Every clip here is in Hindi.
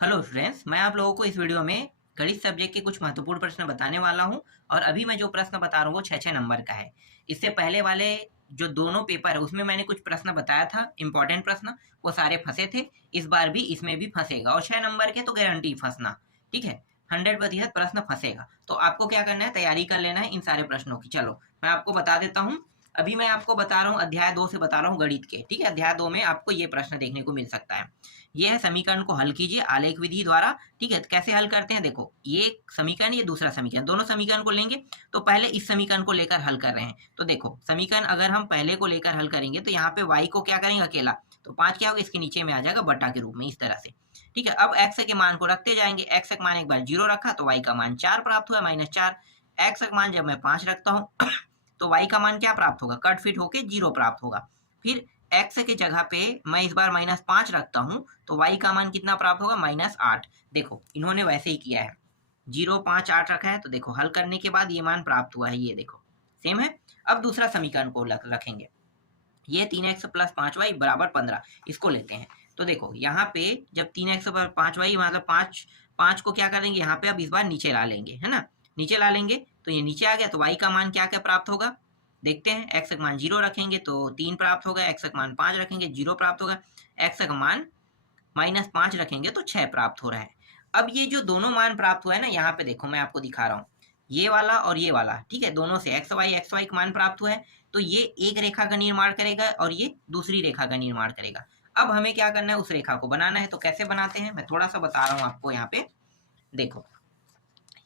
हेलो स्टूडेंट्स, मैं आप लोगों को इस वीडियो में गणित सब्जेक्ट के कुछ महत्वपूर्ण प्रश्न बताने वाला हूं और अभी मैं जो प्रश्न बता रहा हूं वो 6-6 नंबर का है। इससे पहले वाले जो दोनों पेपर है उसमें मैंने कुछ प्रश्न बताया था, इंपॉर्टेंट प्रश्न, वो सारे फंसे थे। इस बार भी इसमें भी फंसेगा और 6 नंबर के तो गारंटी फंसना, ठीक है। 100% प्रश्न फंसेगा, तो आपको क्या करना है, तैयारी कर लेना है इन सारे प्रश्नों की। चलो मैं आपको बता देता हूँ। अभी मैं आपको बता रहा हूँ अध्याय 2 से बता रहा हूँ गणित के, ठीक है। अध्याय 2 में आपको ये प्रश्न देखने को मिल सकता है। ये है समीकरण को हल कीजिए आलेख विधि द्वारा, ठीक है। तो कैसे हल करते हैं, देखो ये एक समीकरण, ये दूसरा समीकरण, दोनों समीकरण को लेंगे। तो पहले इस समीकरण को लेकर हल कर रहे हैं। तो देखो समीकरण अगर हम पहले को लेकर हल करेंगे तो यहाँ पे y को क्या करेंगे, अकेला, तो 5 क्या होगा, इसके नीचे में आ जाएगा बटा के रूप में, इस तरह से, ठीक है। अब x के मान को रखते जाएंगे। x का मान एक बार 0 रखा तो y का मान 4 प्राप्त हुआ, -4। x का मान जब मैं 5 रखता हूँ तो y का मान क्या प्राप्त होगा, कट फिट होके 0 प्राप्त होगा। फिर x की जगह पे मैं इस बार -5 रखता हूं तो y का मान कितना प्राप्त होगा, -8। देखो इन्होंने वैसे ही किया है, 0, 5, 8 रखा है, तो देखो हल करने के बाद ये मान प्राप्त हुआ है, ये देखो सेम है। अब दूसरा समीकरण को रखेंगे। ये 3x प्लस 5y बराबर 15, इसको लेते हैं। तो देखो यहाँ पे जब 3x पर 5y मतलब 5 को क्या करेंगे, यहाँ पे अब इस बार नीचे ला लेंगे, है ना। नीचे ला लेंगे तो ये नीचे आ गया, तो y का मान क्या क्या प्राप्त होगा, देखते हैं। x का मान 0 रखेंगे तो 3 प्राप्त होगा, x का मान 5 रखेंगे 0 प्राप्त होगा, x का मान -5 रखेंगे तो 6 प्राप्त हो रहा है। अब ये जो दोनों मान प्राप्त हुआ है ना, यहाँ पे देखो मैं आपको दिखा रहा हूँ, ये वाला और ये वाला, ठीक है। दोनों से x y का मान प्राप्त हुआ है, तो ये एक रेखा का निर्माण करेगा और ये दूसरी रेखा का निर्माण करेगा। अब हमें क्या करना है, उस रेखा को बनाना है। तो कैसे बनाते हैं, मैं थोड़ा सा बता रहा हूँ आपको। यहाँ पे देखो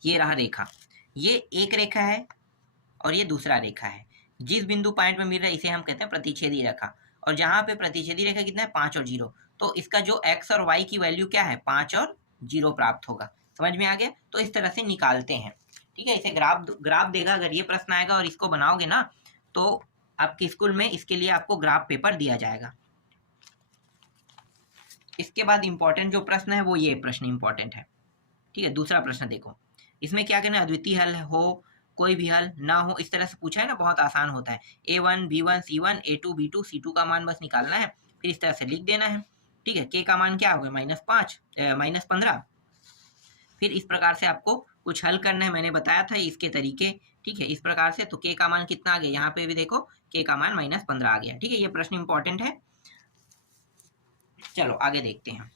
ये रहा रेखा, ये एक रेखा है और ये दूसरा रेखा है। जिस बिंदु पॉइंट में मिल रहा है इसे हम कहते हैं प्रतिच्छेदी रेखा। और जहां पे प्रतिच्छेदी रेखा कितना है, 5 और 0, तो इसका जो x और y की वैल्यू क्या है, 5 और 0 प्राप्त होगा। समझ में आ गया। तो इस तरह से निकालते हैं, ठीक है। इसे ग्राफ ग्राफ देगा, अगर ये प्रश्न आएगा और इसको बनाओगे ना तो आपके स्कूल में इसके लिए आपको ग्राफ पेपर दिया जाएगा। इसके बाद इंपॉर्टेंट जो प्रश्न है वो ये प्रश्न इंपॉर्टेंट है, ठीक है। दूसरा प्रश्न देखो, इसमें क्या करना है, अद्वितीय हल हो, कोई भी हल ना हो, इस तरह से पूछा है ना, बहुत आसान होता है। a1 b1 c1 a2 b2 c2 का मान बस निकालना है, फिर इस तरह से लिख देना है, ठीक है। k का मान क्या होगा, -5 -15। फिर इस प्रकार से आपको कुछ हल करना है, मैंने बताया था इसके तरीके, ठीक है। इस प्रकार से तो k का मान कितना आ गया, यहाँ पे भी देखो k का मान -15 आ गया, ठीक है। ये प्रश्न इंपॉर्टेंट है। चलो आगे देखते हैं।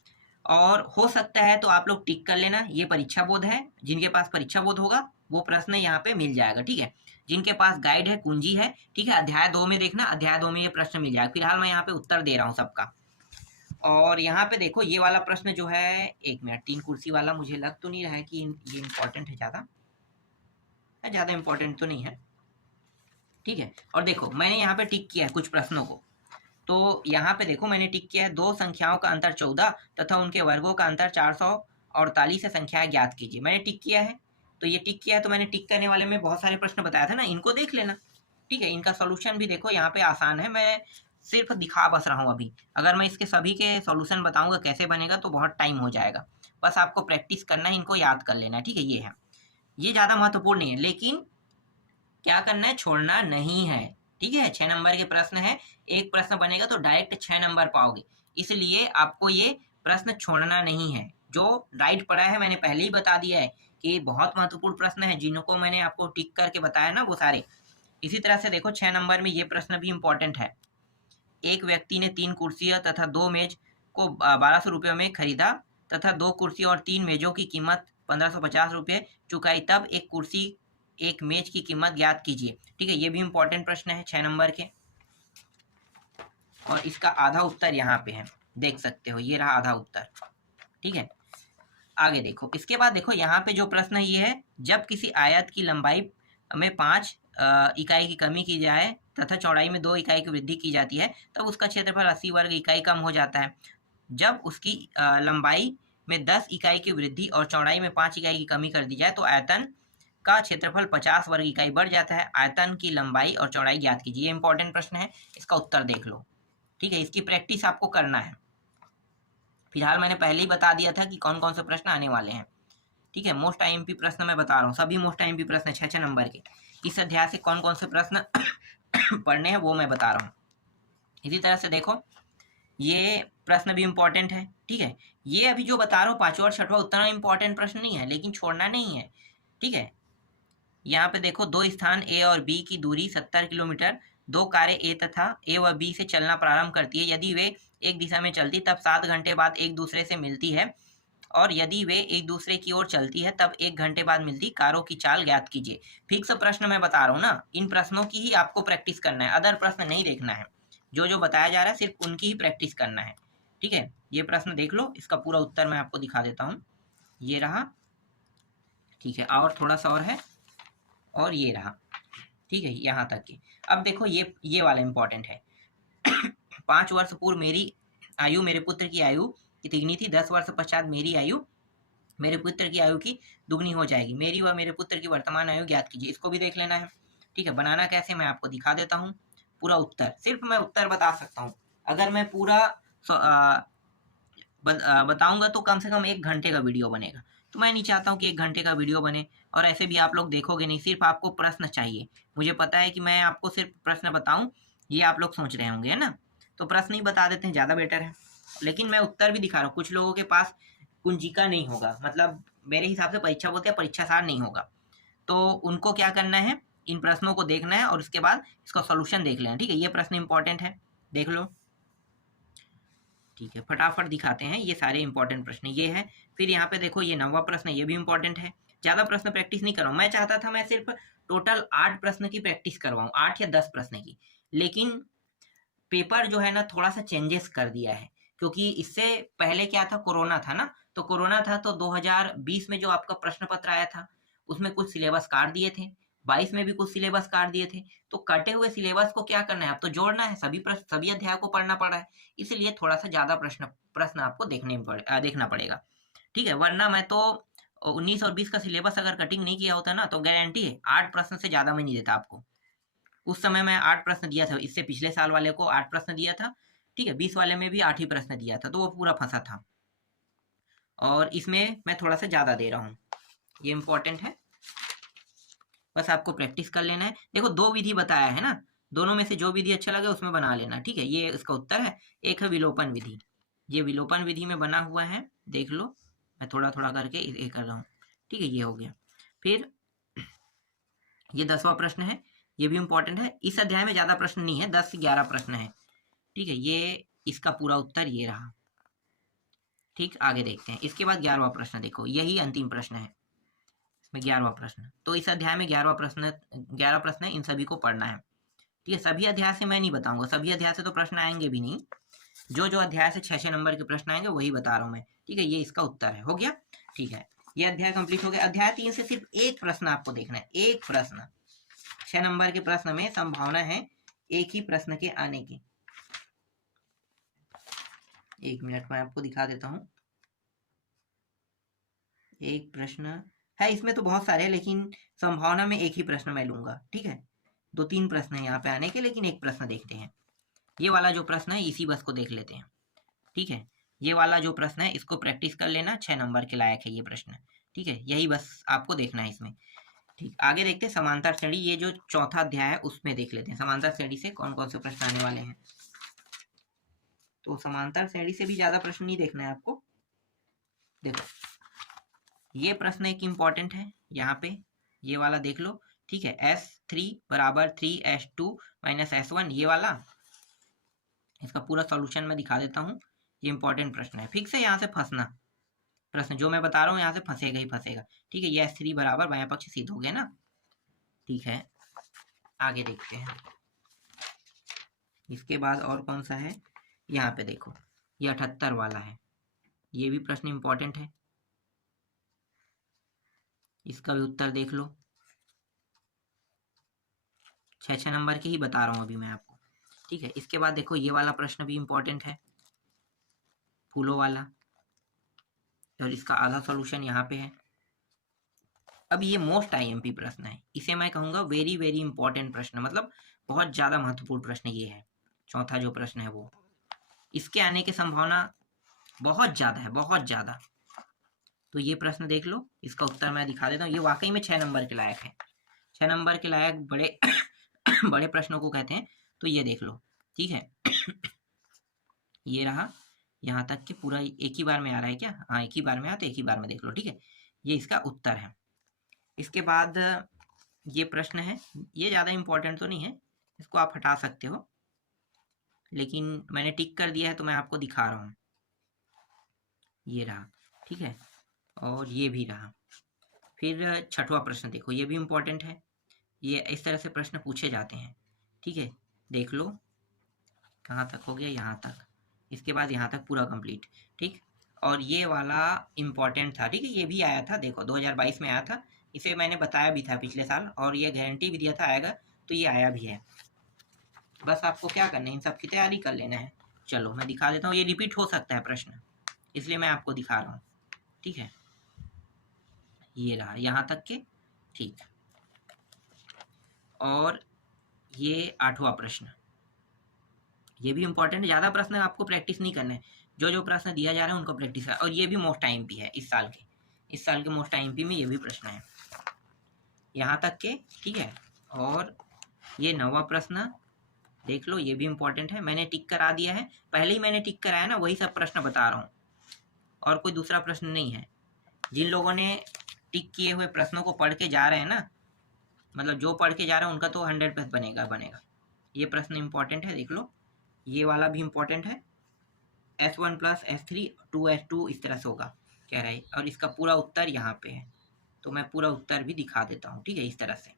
और हो सकता है तो आप लोग टिक कर लेना, ये परीक्षा बोध है, जिनके पास परीक्षा बोध होगा वो प्रश्न यहाँ पे मिल जाएगा, ठीक है। जिनके पास गाइड है, कुंजी है, ठीक है, अध्याय 2 में देखना, अध्याय 2 में ये प्रश्न मिल जाएगा। फिलहाल मैं यहाँ पे उत्तर दे रहा हूँ सबका। और यहाँ पे देखो ये वाला प्रश्न जो है, 1 मिनट, 3 कुर्सी वाला, मुझे लग तो नहीं रहा है कि ये इंपॉर्टेंट है, ज़्यादा इंपॉर्टेंट तो नहीं है, ठीक है। और देखो मैंने यहाँ पे टिक किया है कुछ प्रश्नों को। तो यहाँ पे देखो मैंने टिक किया है, दो संख्याओं का अंतर 14 तथा उनके वर्गों का अंतर 448 से संख्याएं ज्ञात कीजिए, मैंने टिक किया है। तो ये टिक किया है, तो मैंने टिक करने वाले में बहुत सारे प्रश्न बताया था ना, इनको देख लेना, ठीक है। इनका सॉल्यूशन भी देखो यहाँ पे आसान है, मैं सिर्फ दिखा बस रहा हूँ अभी। अगर मैं इसके सभी के सॉल्यूशन बताऊंगा कैसे बनेगा तो बहुत टाइम हो जाएगा। बस आपको प्रैक्टिस करना है, इनको याद कर लेना है, ठीक है। ये है, ये ज़्यादा महत्वपूर्ण नहीं है, लेकिन क्या करना है, छोड़ना नहीं है, ठीक है। 6 नंबर के प्रश्न है, एक प्रश्न बनेगा तो डायरेक्ट 6 नंबर पाओगे, इसलिए आपको ये प्रश्न छोड़ना नहीं है। जो राइट पड़ा है मैंने पहले ही बता दिया है कि बहुत महत्वपूर्ण प्रश्न है, जिनको मैंने आपको टिक करके बताया ना वो सारे। इसी तरह से देखो 6 नंबर में ये प्रश्न भी इंपॉर्टेंट है। एक व्यक्ति ने 3 कुर्सियां तथा 2 मेज को 1200 रुपये में खरीदा तथा 2 कुर्सी और 3 मेजों की कीमत 1550 रुपये चुकाई, तब एक कुर्सी एक मेज की कीमत ज्ञात कीजिए, ठीक है। ये भी इंपॉर्टेंट प्रश्न है 6 नंबर के, और इसका आधा उत्तर यहाँ पे है, देख सकते हो, ये रहा आधा उत्तर, ठीक है। आगे देखो, इसके बाद देखो यहाँ पे जो प्रश्न है ये है, जब किसी आयत की लंबाई में 5 इकाई की कमी की जाए तथा चौड़ाई में 2 इकाई की वृद्धि की जाती है, तब उसका क्षेत्रफल 80 वर्ग इकाई कम हो जाता है। जब उसकी लंबाई में 10 इकाई की वृद्धि और चौड़ाई में 5 इकाई की कमी कर दी जाए तो आयतन का क्षेत्रफल 50 वर्ग इकाई बढ़ जाता है। आयतन की लंबाई और चौड़ाई ज्ञात कीजिए, ये इंपॉर्टेंट प्रश्न है, इसका उत्तर देख लो, ठीक है। इसकी प्रैक्टिस आपको करना है। फिलहाल मैंने पहले ही बता दिया था कि कौन कौन से प्रश्न आने वाले हैं, ठीक है। मोस्ट आईएमपी प्रश्न मैं बता रहा हूँ, सभी मोस्ट आईएमपी प्रश्न 6-6 नंबर के। इस अध्याय से कौन कौन से प्रश्न पढ़ने हैं वो मैं बता रहा हूँ। इसी तरह से देखो ये प्रश्न भी इंपॉर्टेंट है, ठीक है। ये अभी जो बता रहा हूँ पांचवा और छठवा उतना इंपॉर्टेंट प्रश्न नहीं है, लेकिन छोड़ना नहीं है, ठीक है। यहाँ पे देखो, दो स्थान ए और बी की दूरी 70 किलोमीटर, दो कारें ए तथा ए व बी से चलना प्रारंभ करती है। यदि वे एक दिशा में चलती तब 7 घंटे बाद एक दूसरे से मिलती है, और यदि वे एक दूसरे की ओर चलती है तब 1 घंटे बाद मिलती। कारों की चाल ज्ञात कीजिए। फिक्स प्रश्न मैं बता रहा हूँ ना, इन प्रश्नों की ही आपको प्रैक्टिस करना है, अदर प्रश्न नहीं देखना है। जो जो बताया जा रहा है सिर्फ उनकी ही प्रैक्टिस करना है, ठीक है। ये प्रश्न देख लो, इसका पूरा उत्तर मैं आपको दिखा देता हूँ। ये रहा, ठीक है, और थोड़ा सा और है, और ये रहा, ठीक है, यहाँ तक की। अब देखो, ये वाला इंपॉर्टेंट है। 5 वर्ष पूर्व मेरी आयु मेरे पुत्र की आयु कितनी थी? 10 वर्ष पश्चात मेरी आयु मेरे पुत्र की आयु की दुगनी हो जाएगी। मेरी व मेरे पुत्र की वर्तमान आयु ज्ञात कीजिए। इसको भी देख लेना है, ठीक है। बनाना कैसे, मैं आपको दिखा देता हूँ। पूरा उत्तर, सिर्फ मैं उत्तर बता सकता हूँ। अगर मैं पूरा बताऊंगा तो कम से कम 1 घंटे का वीडियो बनेगा, तो मैं नहीं चाहता हूँ कि 1 घंटे का वीडियो बने, और ऐसे भी आप लोग देखोगे नहीं, सिर्फ आपको प्रश्न चाहिए। मुझे पता है कि मैं आपको सिर्फ प्रश्न बताऊं, ये आप लोग सोच रहे होंगे, है ना। तो प्रश्न ही बता देते हैं, ज़्यादा बेटर है। लेकिन मैं उत्तर भी दिखा रहा हूँ। कुछ लोगों के पास कुंजिका नहीं होगा, मतलब मेरे हिसाब से परीक्षा बोलते हैं परीक्षा सार नहीं होगा, तो उनको क्या करना है, इन प्रश्नों को देखना है और उसके बाद इसका सॉल्यूशन देख लेना, ठीक है। ये प्रश्न इंपॉर्टेंट है, देख लो, ठीक है। फटाफट दिखाते हैं, ये सारे इंपॉर्टेंट प्रश्न ये है। फिर यहाँ पे देखो, ये 9वां प्रश्न, ये भी इंपॉर्टेंट है। ज़्यादा प्रश्न प्रैक्टिस नहीं कर रहा हूँ, मैं चाहता था मैं सिर्फ टोटल 8 प्रश्न की प्रैक्टिस करवाऊँ, 8 या 10 प्रश्न की, लेकिन पेपर जो है ना थोड़ा सा चेंजेस कर दिया है, क्योंकि इससे पहले क्या था, कोरोना था ना। तो कोरोना था तो 2020 में जो आपका प्रश्न पत्र आया था उसमें कुछ सिलेबस काट दिए थे, 22 में भी कुछ सिलेबस काट दिए थे। तो कटे हुए सिलेबस को क्या करना है, अब तो जोड़ना है, सभी प्रश्न सभी अध्याय को पढ़ना पड़ रहा है, इसलिए थोड़ा सा ज्यादा प्रश्न आपको देखना पड़ेगा, ठीक है। वरना मैं तो 19 और 20 का सिलेबस अगर कटिंग नहीं किया होता ना, तो गारंटी है 8 प्रश्न से ज्यादा मैं नहीं देता आपको। उस समय मैं 8 प्रश्न दिया था, इससे पिछले साल वाले को 8 प्रश्न दिया था, ठीक है। 20 वाले में भी 8 ही प्रश्न दिया था, तो वो पूरा फंसा था, और इसमें मैं थोड़ा सा ज़्यादा दे रहा हूँ। ये इंपॉर्टेंट है, बस आपको प्रैक्टिस कर लेना है। देखो, 2 विधि बताया है ना, दोनों में से जो विधि अच्छा लगे उसमें बना लेना, ठीक है। ये इसका उत्तर है। एक है विलोपन विधि, ये विलोपन विधि में बना हुआ है, देख लो, मैं थोड़ा थोड़ा करके ये कर रहा हूँ, ठीक है। ये हो गया। फिर ये 10वां प्रश्न है, ये भी इंपॉर्टेंट है। इस अध्याय में ज़्यादा प्रश्न नहीं है, 10 से 11 प्रश्न है, ठीक है। ये इसका पूरा उत्तर ये रहा, ठीक। आगे देखते हैं, इसके बाद 11वां प्रश्न देखो, यही अंतिम प्रश्न है इसमें, 11वां प्रश्न। तो इस अध्याय में 11 प्रश्न है, इन सभी को पढ़ना है, ठीक है। सभी अध्याय से मैं नहीं बताऊंगा, सभी अध्याय से तो प्रश्न आएंगे भी नहीं, जो जो अध्याय से 6-6 नंबर के प्रश्न आएंगे वही बता रहा हूँ मैं, ठीक है। ये इसका उत्तर है, हो गया, ठीक है। ये अध्याय कंप्लीट हो गया। अध्याय 3 से सिर्फ एक प्रश्न आपको देखना है, एक प्रश्न। 6 नंबर के प्रश्न में संभावना है एक ही प्रश्न के आने की। 1 मिनट में आपको दिखा देता हूँ। एक प्रश्न है, इसमें तो बहुत सारे हैं, लेकिन संभावना में एक ही प्रश्न मैं लूंगा, ठीक है। 2-3 प्रश्न है यहाँ पे आने के, लेकिन एक प्रश्न देखते हैं। ये वाला जो प्रश्न है इसी बस को देख लेते हैं, ठीक है। ये वाला जो प्रश्न है इसको प्रैक्टिस कर लेना, 6 नंबर के लायक है ये प्रश्न, ठीक है। यही बस आपको देखना है इसमें, ठीक। आगे देखते हैं समांतर श्रेणी, ये जो चौथा अध्याय है उसमें देख लेते हैं समांतर श्रेणी से कौन कौन से प्रश्न आने वाले हैं। तो समांतर श्रेणी से भी ज्यादा प्रश्न नहीं देखना है आपको। देखो, ये प्रश्न एक इम्पॉर्टेंट है, यहाँ पे ये वाला देख लो, ठीक है। S3 बराबर 3S2 माइनस S1, ये वाला, इसका पूरा सॉल्यूशन मैं दिखा देता हूँ। ये इंपॉर्टेंट प्रश्न है, फिक्स है, यहाँ से फंसना, प्रश्न जो मैं बता रहा हूँ यहाँ से फंसेगा ही फंसेगा, ठीक है। ये S3 बराबर बायां पक्ष सिद्ध हो गया ना, ठीक है। आगे देखते हैं, इसके बाद और कौन सा है, यहाँ पे देखो, ये 78 वाला है, ये भी प्रश्न इंपॉर्टेंट है, इसका भी उत्तर देख लो। 6-6 नंबर के ही बता रहा हूँ अभी मैं आपको, ठीक है। इसके बाद देखो, ये वाला प्रश्न भी इंपॉर्टेंट है, फूलों वाला, और इसका आधा सॉल्यूशन यहाँ पे है। अब ये मोस्ट आईएमपी प्रश्न है, इसे मैं कहूँगा वेरी वेरी इंपॉर्टेंट प्रश्न, मतलब बहुत ज़्यादा महत्वपूर्ण प्रश्न ये है। चौथा जो प्रश्न है वो, इसके आने की संभावना बहुत ज़्यादा है, बहुत ज़्यादा। तो ये प्रश्न देख लो, इसका उत्तर मैं दिखा देता हूँ। ये वाकई में 6 नंबर के लायक है, 6 नंबर के लायक बड़े बड़े प्रश्नों को कहते हैं। तो ये देख लो, ठीक है। ये रहा, यहाँ तक के पूरा एक ही बार में आ रहा है क्या? हाँ, एक ही बार में आ तो एक ही बार में देख लो, ठीक है। ये इसका उत्तर है। इसके बाद ये प्रश्न है, ये ज़्यादा इम्पोर्टेंट तो नहीं है, इसको आप हटा सकते हो, लेकिन मैंने टिक कर दिया है तो मैं आपको दिखा रहा हूँ। ये रहा, ठीक है, और ये भी रहा। फिर छठवां प्रश्न देखो, ये भी इम्पोर्टेंट है। ये इस तरह से प्रश्न पूछे जाते हैं, ठीक है। देख लो कहाँ तक हो गया, यहाँ तक। इसके बाद यहाँ तक पूरा कंप्लीट, ठीक। और ये वाला इम्पोर्टेंट था, ठीक है, ये भी आया था, देखो 2022 में आया था। इसे मैंने बताया भी था पिछले साल, और ये गारंटी भी दिया था आएगा, तो ये आया भी है। बस आपको क्या करना है, इन सब की तैयारी कर लेना है। चलो मैं दिखा देता हूँ, ये रिपीट हो सकता है प्रश्न, इसलिए मैं आपको दिखा रहा हूँ, ठीक है। ये रहा यहाँ तक के, ठीक। और ये आठवां प्रश्न, ये भी इम्पोर्टेंट है। ज़्यादा प्रश्न आपको प्रैक्टिस नहीं करना है, जो जो प्रश्न दिया जा रहा है उनको प्रैक्टिस है। और ये भी मोस्ट टाइम पी है इस साल के मोस्ट टाइम पी में ये भी प्रश्न है, यहाँ तक के, ठीक है। और ये 9वां प्रश्न देख लो, ये भी इम्पोर्टेंट है, मैंने टिक करा दिया है, पहले ही मैंने टिक कराया ना, वही सब प्रश्न बता रहा हूँ, और कोई दूसरा प्रश्न नहीं है। जिन लोगों ने टिक किए हुए प्रश्नों को पढ़ के जा रहे हैं ना, मतलब जो पढ़ के जा रहे हैं उनका तो 100% बनेगा। ये प्रश्न इम्पोर्टेंट है, देख लो। ये वाला भी इम्पोर्टेंट है, S1 + S3 2S2 इस तरह से होगा, कह रहा है। और इसका पूरा उत्तर यहाँ पे है, तो मैं पूरा उत्तर भी दिखा देता हूँ, ठीक है। इस तरह से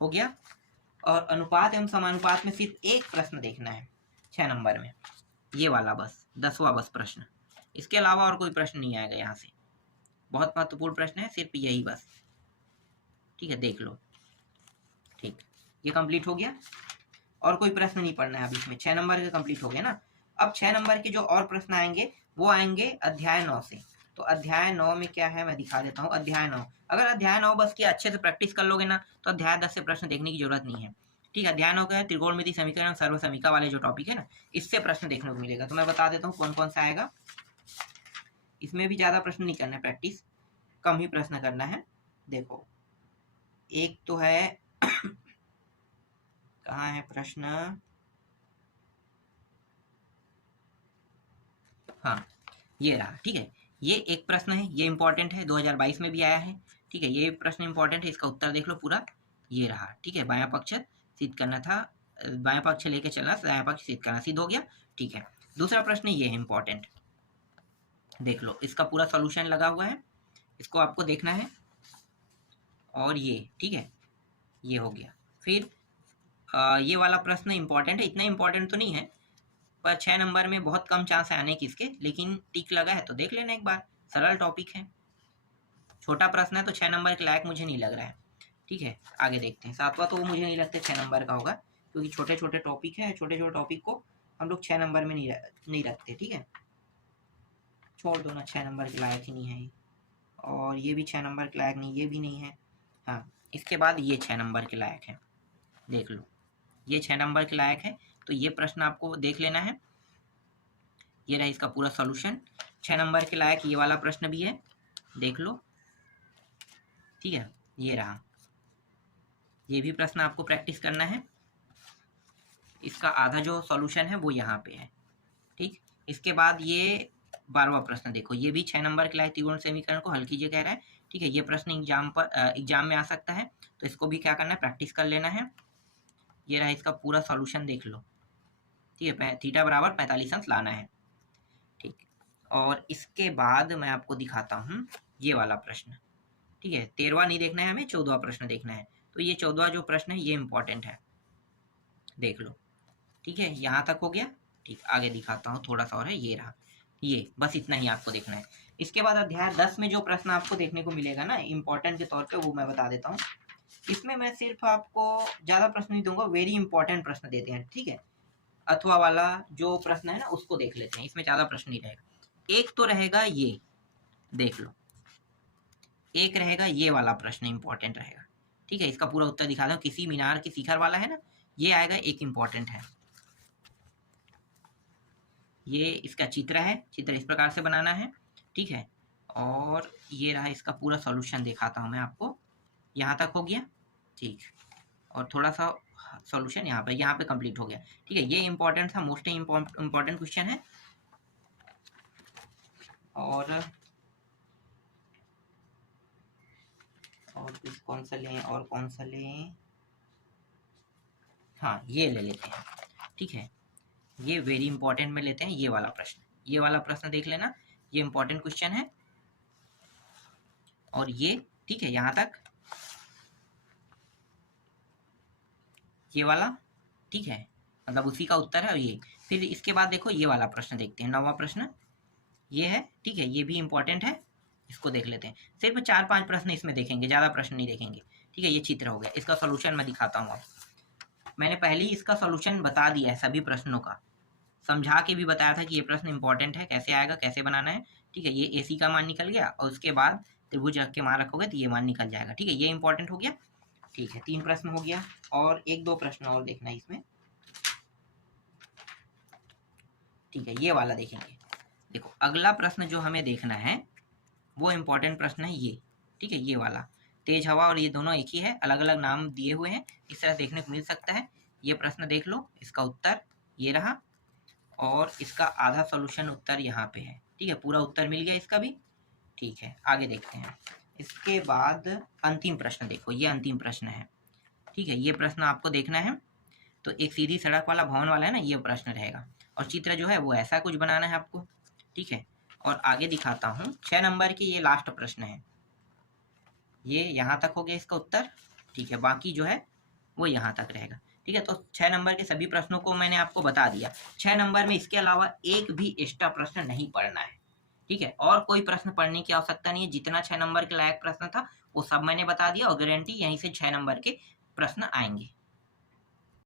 हो गया। और अनुपात एवं समानुपात में सिर्फ एक प्रश्न देखना है 6 नंबर में, ये वाला बस, 10वां बस प्रश्न। इसके अलावा और कोई प्रश्न नहीं आएगा यहाँ से। बहुत महत्वपूर्ण प्रश्न है, सिर्फ यही बस, ठीक है, देख लो, ठीक। ये कंप्लीट हो गया, और कोई प्रश्न नहीं पढ़ना है अब इसमें। 6 नंबर के कंप्लीट हो गए ना। अब 6 नंबर के जो और प्रश्न आएंगे वो आएंगे अध्याय 9 से। तो अध्याय 9 में क्या है मैं दिखा देता हूँ। अध्याय 9, अगर अध्याय 9 बस की अच्छे से प्रैक्टिस कर लोगे ना, तो अध्याय 10 से प्रश्न देखने की जरूरत नहीं है, ठीक है। अध्याय 9 का है त्रिकोणमिति समीकरण सर्वसमीका वाले जो टॉपिक है ना, इससे प्रश्न देखने को मिलेगा। तो मैं बता देता हूँ कौन कौन सा आएगा। इसमें भी ज्यादा प्रश्न नहीं करना है, प्रैक्टिस कम ही प्रश्न करना है। देखो, एक तो है कहाँ है प्रश्न, हाँ ये रहा, ठीक है। ये एक प्रश्न है, ये इंपॉर्टेंट है, 2022 में भी आया है, ठीक है। ये प्रश्न इंपॉर्टेंट है, इसका उत्तर देख लो पूरा, ये रहा, ठीक है। बायां पक्ष सिद्ध करना था, बायां पक्ष लेके चलना, दायां पक्ष सिद्ध करना, सिद्ध हो गया, ठीक है। दूसरा प्रश्न ये है इंपॉर्टेंट, देख लो, इसका पूरा सॉल्यूशन लगा हुआ है, इसको आपको देखना है। और ये, ठीक है, ये हो गया। फिर ये वाला प्रश्न इंपॉर्टेंट है, इतना इंपॉर्टेंट तो नहीं है, पर 6 नंबर में बहुत कम चांस है आने की इसके, लेकिन टिक लगा है तो देख लेना एक बार, सरल टॉपिक है, छोटा प्रश्न है, तो 6 नंबर के लायक मुझे नहीं लग रहा है, ठीक है। आगे देखते हैं। 7वां तो मुझे नहीं लगता 6 नंबर का होगा, क्योंकि छोटे छोटे टॉपिक है, छोटे छोटे टॉपिक को हम लोग 6 नंबर में नहीं रखते, ठीक है। छोड़ दो ना, 6 नंबर के लायक ही नहीं है ये। और ये भी 6 नंबर के लायक नहीं, ये भी नहीं है। हाँ, इसके बाद ये 6 नंबर के लायक है, देख लो, ये 6 नंबर के लायक है, तो ये प्रश्न आपको देख लेना है। ये रहा इसका पूरा सॉल्यूशन, 6 नंबर के लायक ये वाला प्रश्न भी है, देख लो, ठीक है। ये रहा, ये भी प्रश्न आपको प्रैक्टिस करना है, इसका आधा जो सॉल्यूशन है वो यहाँ पे है, ठीक। इसके बाद ये 12वां प्रश्न देखो, ये भी 6 नंबर के लायक त्रिकोण समीकरण को हल कीजिए कह रहा है, ठीक है। ये प्रश्न एग्जाम में आ सकता है, तो इसको भी क्या करना है, प्रैक्टिस कर लेना है। ये रहा इसका पूरा सॉल्यूशन, देख लो, ठीक है। थीटा बराबर 45 अंश लाना है, ठीक। और इसके बाद मैं आपको दिखाता हूँ ये वाला प्रश्न, ठीक है। 13वां नहीं देखना है हमें, 14वां प्रश्न देखना है। तो ये 14वां जो प्रश्न है ये इंपॉर्टेंट है, देख लो, ठीक है। यहाँ तक हो गया, ठीक। आगे दिखाता हूँ, थोड़ा सा और है, ये रहा, ये बस इतना ही आपको देखना है। इसके बाद अध्याय 10 में जो प्रश्न आपको देखने को मिलेगा ना इंपॉर्टेंट के तौर पे, वो मैं बता देता हूँ। इसमें मैं सिर्फ आपको ज्यादा प्रश्न नहीं दूंगा, वेरी इंपॉर्टेंट प्रश्न देते हैं, ठीक है। अथवा वाला जो प्रश्न है ना उसको देख लेते हैं, इसमें ज्यादा प्रश्न नहीं रहेगा। एक तो रहेगा ये, देख लो, एक रहेगा ये वाला प्रश्न इंपॉर्टेंट रहेगा, ठीक है। इसका पूरा उत्तर दिखा दो, किसी मीनार के शिखर वाला है ना, ये आएगा, एक इंपॉर्टेंट है। ये इसका चित्र है, चित्र इस प्रकार से बनाना है, ठीक है। और ये रहा इसका पूरा सॉल्यूशन दिखाता हूँ मैं आपको, यहाँ तक हो गया, ठीक। और थोड़ा सा सॉल्यूशन यहाँ पे कंप्लीट हो गया, ठीक है। ये इंपॉर्टेंट था, मोस्ट इंपॉर्टेंट क्वेश्चन है। और कुछ कौन सा लें, और कौन सा लें, हाँ ये ले लेते हैं, ठीक है। ये वेरी इंपॉर्टेंट में लेते हैं ये वाला प्रश्न, ये वाला प्रश्न देख लेना, ये इंपॉर्टेंट क्वेश्चन है। और ये ठीक है यहाँ तक, ये वाला ठीक है, मतलब उसी का उत्तर है। और ये फिर इसके बाद देखो ये वाला प्रश्न देखते हैं, 9वां प्रश्न ये है, ठीक है, ये भी इंपॉर्टेंट है, इसको देख लेते हैं। सिर्फ 4-5 प्रश्न इसमें देखेंगे, ज़्यादा प्रश्न नहीं देखेंगे, ठीक है। ये चित्र हो गया, इसका सोल्यूशन मैं दिखाता हूँ। अब मैंने पहले ही इसका सोल्यूशन बता दिया है, सभी प्रश्नों का समझा के भी बताया था कि ये प्रश्न इंपॉर्टेंट है, कैसे आएगा, कैसे बनाना है, ठीक है। ये AC का मान निकल गया, और उसके बाद त्रिभुज रख के मान रखोगे तो ये मान निकल जाएगा, ठीक है। ये इंपॉर्टेंट हो गया, ठीक है। 3 प्रश्न हो गया, और 1-2 प्रश्न और देखना है इसमें, ठीक है। ये वाला देखेंगे, देखो अगला प्रश्न जो हमें देखना है वो इम्पोर्टेंट प्रश्न है ये, ठीक है। ये वाला तेज हवा और ये दोनों एक ही है, अलग अलग नाम दिए हुए हैं, इस तरह देखने को मिल सकता है। ये प्रश्न देख लो, इसका उत्तर ये रहा, और इसका आधा सॉल्यूशन उत्तर यहाँ पे है, ठीक है। पूरा उत्तर मिल गया इसका भी, ठीक है। आगे देखते हैं, इसके बाद अंतिम प्रश्न देखो, ये अंतिम प्रश्न है, ठीक है। ये प्रश्न आपको देखना है, तो एक सीधी सड़क वाला भवन वाला है ना, ये प्रश्न रहेगा, और चित्र जो है वो ऐसा कुछ बनाना है आपको, ठीक है। और आगे दिखाता हूँ, 6 नंबर की ये लास्ट प्रश्न है, ये यहाँ तक हो गया इसका उत्तर, ठीक है। बाकी जो है वो यहाँ तक रहेगा, ठीक है। तो 6 नंबर के सभी प्रश्नों को मैंने आपको बता दिया। 6 नंबर में इसके अलावा एक भी एक्स्ट्रा प्रश्न नहीं पढ़ना है, ठीक है। और कोई प्रश्न पढ़ने की आवश्यकता नहीं है, जितना 6 नंबर के लायक प्रश्न था वो सब मैंने बता दिया, और गारंटी यहीं से 6 नंबर के प्रश्न आएंगे।